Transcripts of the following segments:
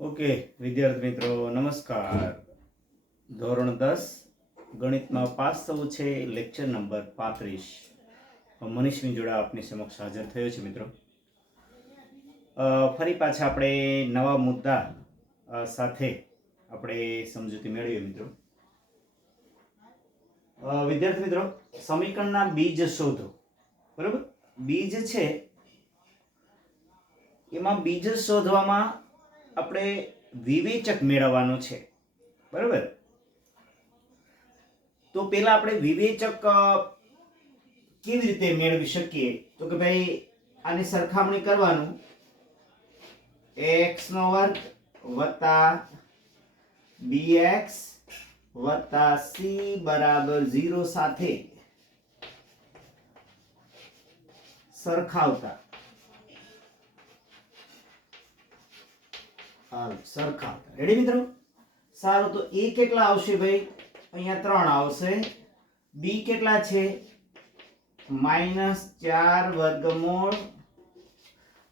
Okay, વિદ્યાર્થી મિત્રો, નમસ્કાર. ધોરણ દસ, ગણિતમાં પાસ થવું છે, લેક્ચર નંબર પાંત્રીસ. મનીષ મિંજોડા આપની સમક્ષ હાજર થયો છે, મિત્રો. ફરી પાછા આપણે નવા મુદ્દા સાથે આપણે સમજૂતી મેળવીએ, મિત્રો. વિદ્યાર્થી મિત્રો, સમીકરણના બીજ શોધો. બરાબર? બીજ છે, એમાં બીજ શોધવામાં આપણે વિવેચક મેળવવાનો છે. બરાબર? તો પેલા આપણે વિવેચક કેવી રીતે મેળવી શકીએ? તો કે ભાઈ, આની સરખામણી કરવાનું. એક્સ નો વર્ગ વત્તા બી એક્સ વત્તા સી બરાબર ઝીરો સાથે સરખાવતા. સરખાવતા રેડી મિત્રો? સારું, તો એ કેટલા આવશે ભાઈ? અહીંયા ત્રણ આવશે. બી કેટલા છે? માઇનસ ચાર વર્ગમૂળ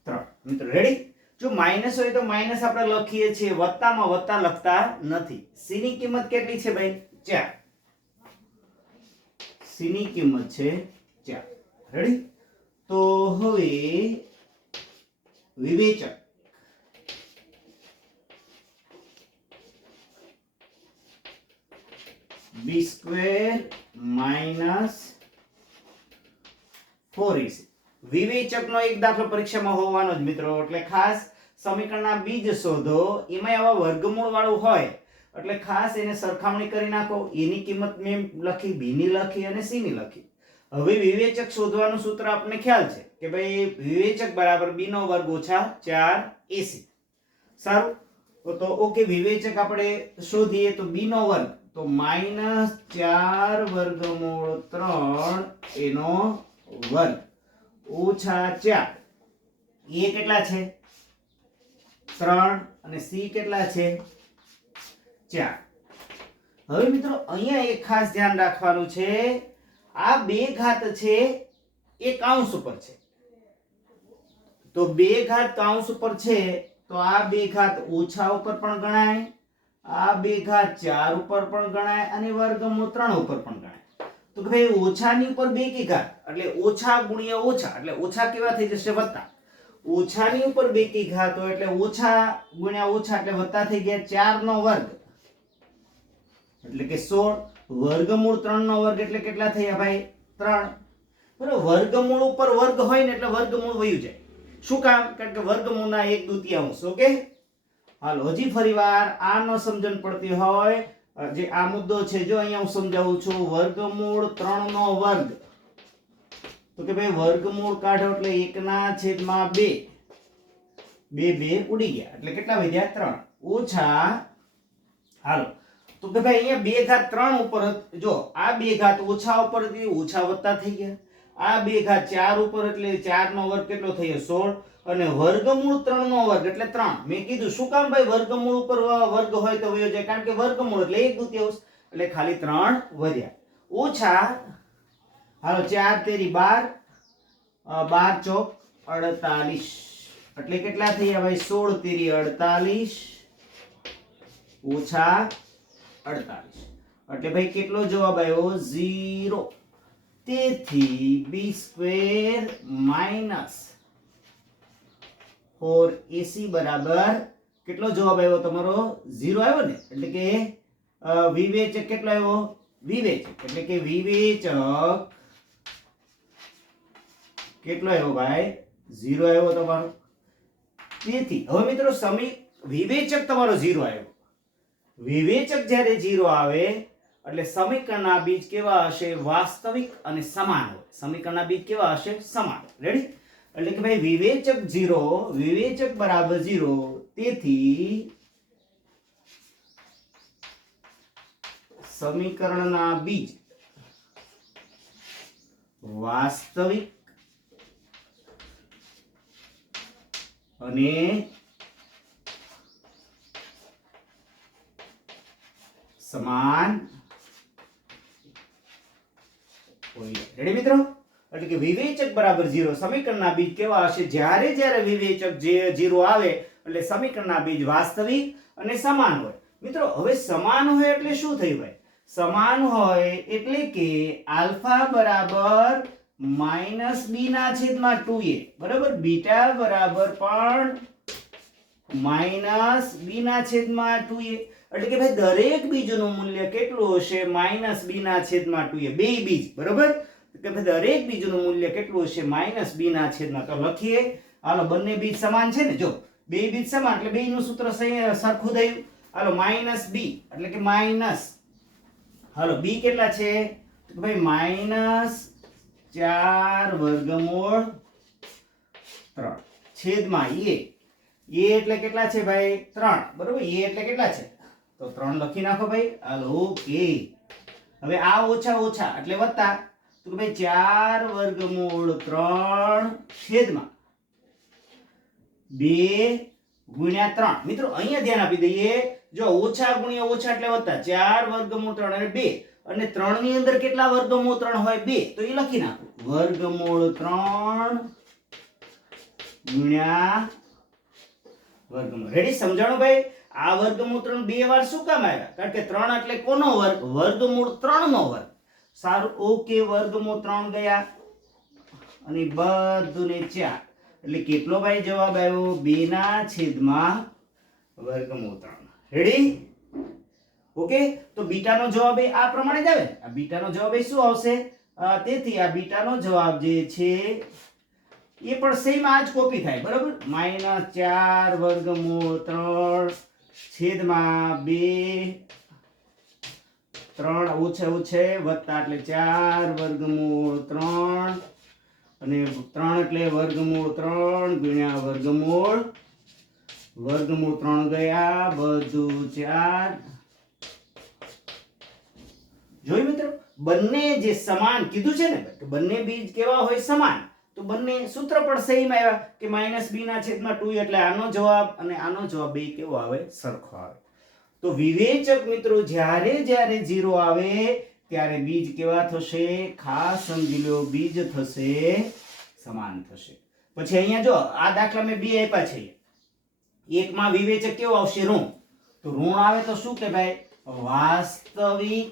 ત્રણ. મિત્રો રેડી જો માઇનસ હોય તો માઇનસ આપણે લખીએ છીએ. વત્તામાં વત્તા લખતા નથી. સી ની કિંમત કેટલી છે ભાઈ? ચાર. સી ની કિંમત છે ચાર. રેડી તો હવે વિવેચક બી સ્ક્વેર માઇનસ ફોર વિવેચકનો એક દાખલો પરીક્ષામાં હોવાનો જ મિત્રો, એટલે ખાસ સમીકરણના બીજ શોધો. એમાં આવા વર્ગમૂળ વાળું હોય, એટલે ખાસ એને સરખામણી કરી નાખો. એની કિંમત મેં લખી બી ની લખી અને સી ની લખી. હવે વિવેચક શોધવાનું સૂત્ર આપણને ખ્યાલ છે કે ભાઈ વિવેચક બરાબર બી નો વર્ગ ઓછા ચાર એસી સારું? તો ઓકે વિવેચક આપણે શોધીએ તો બી નો વર્ગ તો માઇનસ ચાર વર્ગમૂળ ત્રણ એનો વર્ગ. ઓછા ચાર. એ કેટલા છે? ત્રણ અને સી કેટલા છે? ચાર. હવે મિત્રો, અહીંયા એક ખાસ ધ્યાન રાખવાનું છે. આ બે ઘાત છે એ કાઉન્સ ઉપર છે. તો બે ઘાત કાઉન્સ ઉપર છે, તો આ બે ઘાત ઓછા ઉપર પણ ગણાય. આ બે ચાર ઉપર પણ ગણાય અને વર્ગમૂળ ત્રણ ઉપર પણ ગણાય. તો કે ભાઈ ઓછાની ઉપર બે કી એટલે ઓછા ગુણ્યા ઓછા, એટલે ઓછા કેવા થઈ જશે? વત્તા. ઓછાની ઉપર બે કી ઘાત હોય એટલે ઓછા ગુણ્યા ઓછા એટલે વત્તા થઈ ગયા ચાર નો વર્ગ. એટલે કે સોળ. વર્ગમૂળ ત્રણ નો વર્ગ એટલે કેટલા થયા ભાઈ? ત્રણ. બરાબર, વર્ગમૂળ ઉપર વર્ગ હોય ને એટલે વર્ગમૂળ વયું જાય. શું કામ? કારણ કે વર્ગમૂળના એક દુતિયાંશ, ઓકે? હાલો, હજી ફરીવાર આ ન સમજણ પડતી હોય જે આ મુદ્દો છે, જો અહીંયા હું સમજાવું છું, વર્ગમૂળ ત્રણ નો વર્ગ. તો કે ભાઈ, વર્ગમૂળ કાઢો એટલે એકના છેદમાં બે. બે બે ઉડી ગયા. એટલે કેટલા વધ્યા? ત્રણ. ઓછા, હાલો. તો કે ભાઈ, અહીંયા બે ઘાત ત્રણ ઉપર જો આ બે ઘાત ઓછા ઉપર ઓછા વત્તા થઈ ગયા. આ બે ઘાત ચાર ઉપર એટલે ચાર નો વર્ગ કેટલો થયો? સોળ. અને વર્ગમૂળ ત્રણ નો વર્ગ એટલે ત્રણ. મેં કીધું, શું કામ ભાઈ? વર્ગમૂળ ઉપર વર્ગ હોય તો વયો જાય. કારણ કે વર્ગમૂળ એટલે એક દુત્યાંશ એટલે ખાલી ત્રણ વધ્યા ઓછા, હાલો, ચાર તેરી બાર બાર ચોક અડતાલીસ. એટલે કેટલા થયા ભાઈ? સોળ તેરી અડતાલીસ. ઓછા અડતાલીસ. એટલે ભાઈ કેટલો જવાબ આવ્યો? ઝીરો. તેથી B square minus four A C બરાબર કેટલો જવાબ આવ્યો તમારો? ઝીરો આવ્યો ને? એટલે કે વિવેચક કેટલો આવ્યો? વિવેચક. એટલે કે વિવેચક કેટલો આવ્યો ભાઈ? ઝીરો આવ્યો તમારો. તેથી, હવે મિત્રો સમી, વિવેચક તમારો ઝીરો આવ્યો. વિવેચક જ્યારે ઝીરો આવે એટલે સમીકરણના બીજ કેવા હશે? વાસ્તવિક અને સમાન હોય. સમીકરણના બીજ કેવા હશે? સમાન. રેડી એટલે કે ભાઈ વિવેચક ઝીરો, વિવેચક બરાબર ઝીરો. તેથી સમીકરણના બીજ વાસ્તવિક અને સમાન હોય રેડી મિત્રો? એટલે કે વિવેચક બરાબર ઝીરો સમીકરણના બીજ કેવા હશે? જ્યારે જ્યારે વિવેચક જે ઝીરો આવે, એટલે સમીકરણના બીજ વાસ્તવિક અને સમાન હોય. મિત્રો, હવે સમાન હોય એટલે શું થયું ભાઈ? સમાન હોય એટલે કે આલ્ફા બરાબર માઇનસ બી ના છેદમાં ટુ એ. બરાબર? બીટા બરાબર પણ માઇનસ બી ના છેદમાં ટુ એ. એટલે કે ભાઈ દરેક બીજનું મૂલ્ય કેટલું હશે? માઇનસ બીના છેદમાં ટુ એ. બે બીજ, બરોબર? કે ભાઈ દરેક બીજનું મૂલ્ય કેટલું હશે? માઇનસ બીના છેદમાં. તો લખીએ. હાલો, બંને બીજ સમાન છે ને? જો, બે બીજ સમાન, એટલે બે નું સૂત્ર સરખું થયું. હાલો, માઇનસ બી, એટલે કે માઇનસ. હાલો, બી કેટલા છે? તો ભાઈ માઇનસ ચાર વર્ગમૂળ ત્રણ. છેદમાં એ. એ એટલે કેટલા છે ભાઈ? ત્રણ. બરોબર? એ એટલે કેટલા છે? તો ત્રણ લખી નાખો ભાઈ. હાલો, ઓકે. હવે આ ઓછા ઓછા એટલે વત્તા તો ભાઈ ચાર વર્ગમૂળ ત્રણ છેદમાં બે ગુણ્યા ત્રણ. મિત્રો, અહીંયા ધ્યાન આપી દઈએ. જો ઓછા ગુણ્યા ઓછા એટલે વત્તા ચાર વર્ગમૂળ ત્રણ અને બે. અને ત્રણની અંદર કેટલા વર્ગમૂળ ત્રણ હોય? બે. તો એ લખી નાખો. વર્ગમૂળ ત્રણ ગુણ્યા વર્ગમૂળ. રેડી સમજાણું ભાઈ? આ વર્ગમૂળ ત્રણ બે વાર શું કામ આવ્યા? કારણ કે ત્રણ એટલે કોનો વર્ગ? વર્ગમૂળ ત્રણ નો વર્ગ. સારું, ઓકે, વર્ગમૂળ ત્રણ ગયા. અને બધું ને ચાર. એટલે કેટલો ભાઈ જવાબ આવ્યો? બે ના છેદમાં વર્ગમૂળ ત્રણ. Ready okay? તો બીટાનો જવાબ એ આ પ્રમાણે જ આવે. આ બીટાનો જવાબ એ શું આવશે? તેથી આ બીટાનો જવાબ જે છે, એ પણ સેમ આ જ કોપી થાય. બરાબર? માઇનસ ચાર, વર્ગમૂળ ત્રણ. છેદમાં બે. ત્રણ ઓછે ઓછે વત્તા એટલે ચાર વર્ગમૂળ ત્રણ. અને ત્રણ એટલે વર્ગમૂળ ત્રણ ગુણ્યા વર્ગમૂળ. વર્ગમૂળ ત્રણ ગયા, બધું ચાર. જોયું મિત્રો? બંને જે સમાન, કીધું છે ને બંને બીજ કેવા હોય? સમાન. તો બંને સૂત્ર પણ સેમ આવ્યા કે માઇનસ બી ના છેદમાં ટુ એટલે આનો જવાબ અને આનો જવાબ બે કેવો આવે? સરખો આવે. તો વિવેચક મિત્રો, જ્યારે જ્યારે ઝીરો આવે, ત્યારે બીજ કેવા થશે? ખાસ સમજી લો, બીજ થશે, સમાન થશે. પછી અહીંયા જો, આ દાખલા મેં બે આપ્યા છે. એકમાં વિવેચક કેવો આવશે? ઋણ. તો ઋણ આવે તો શું કે ભાઈ વાસ્તવિક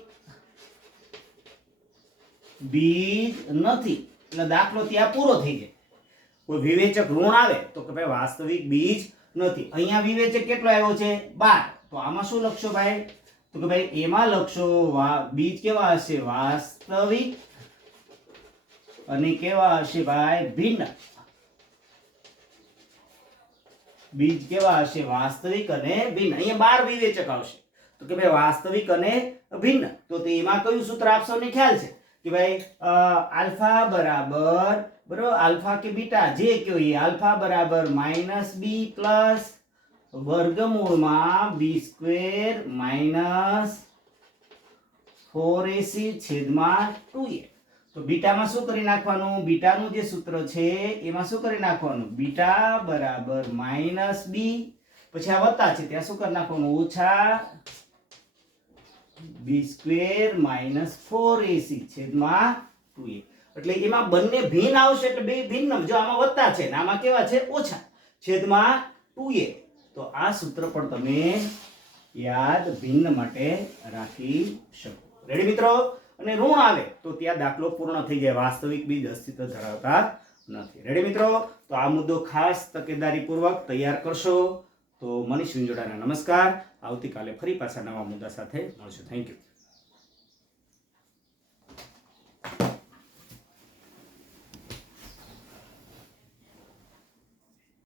બીજ નથી. એટલે દાખલો ત્યાં પૂરો થઈ જાય. કોઈ વિવેચક ઋણ આવે તો કે ભાઈ વાસ્તવિક બીજ નથી. અહીંયા વિવેચક કેટલો આવ્યો છે? બાર. તો આમાં શું લખશો ભાઈ? તો કે ભાઈ એમાં લખશો બીજ કેવા હશે? વાસ્તવિક અને કેવા હશે ભાઈ? ભિન્ન. બીજ કેવા હશે? વાસ્તવિક અને ભિન્ન. અહીંયા બાર વિવેચક આવશે. તો કે ભાઈ વાસ્તવિક અને ભિન્ન. તો તેમાં કયું સૂત્ર આપશો ને ખ્યાલ છે? કે ભાઈ આલ્ફા બરાબર, બરોબર? આલ્ફા કે બીટા? જે કયો એ? આલ્ફા બરાબર માઇનસ બી પ્લસ વર્ગમૂળમાં B square minus four A C છેદમાં ટુ એ. તો બીટામાં શું કરી નાખવાનું? બીટાનું જે સૂત્ર છે, એમાં શું કરી નાખવાનું? બીટા બરાબર માઇનસ બી. પછી આ વત્તા છે, ત્યાં શું કરી નાખવાનું? ઓછા B square minus four A C છેદમાં ટુ એ એટલે એમાં બંને ભિન્ન આવશે એટલે બે ભિન્ન જો. આમાં વધતા છે, ને આમાં કેવા છે? ઓછા. છેદમાં ટુ એ તો આ સૂત્ર પણ તમે યાદ ભિન્ન માટે રાખી શકો. રેડી મિત્રો? અને ઋણ આવે તો ત્યાં દાખલો પૂર્ણ થઈ જાય. વાસ્તવિક બીજ અસ્તિત્વ ધરાવતા નથી. રેડી મિત્રો? તો આ મુદ્દો ખાસ તકેદારીપૂર્વક તૈયાર કરશો. તો મનીષ વિંજોડાના નમસ્કાર. આવતીકાલે ફરી પાછા નવા મુદ્દા સાથે મળશું. Thank you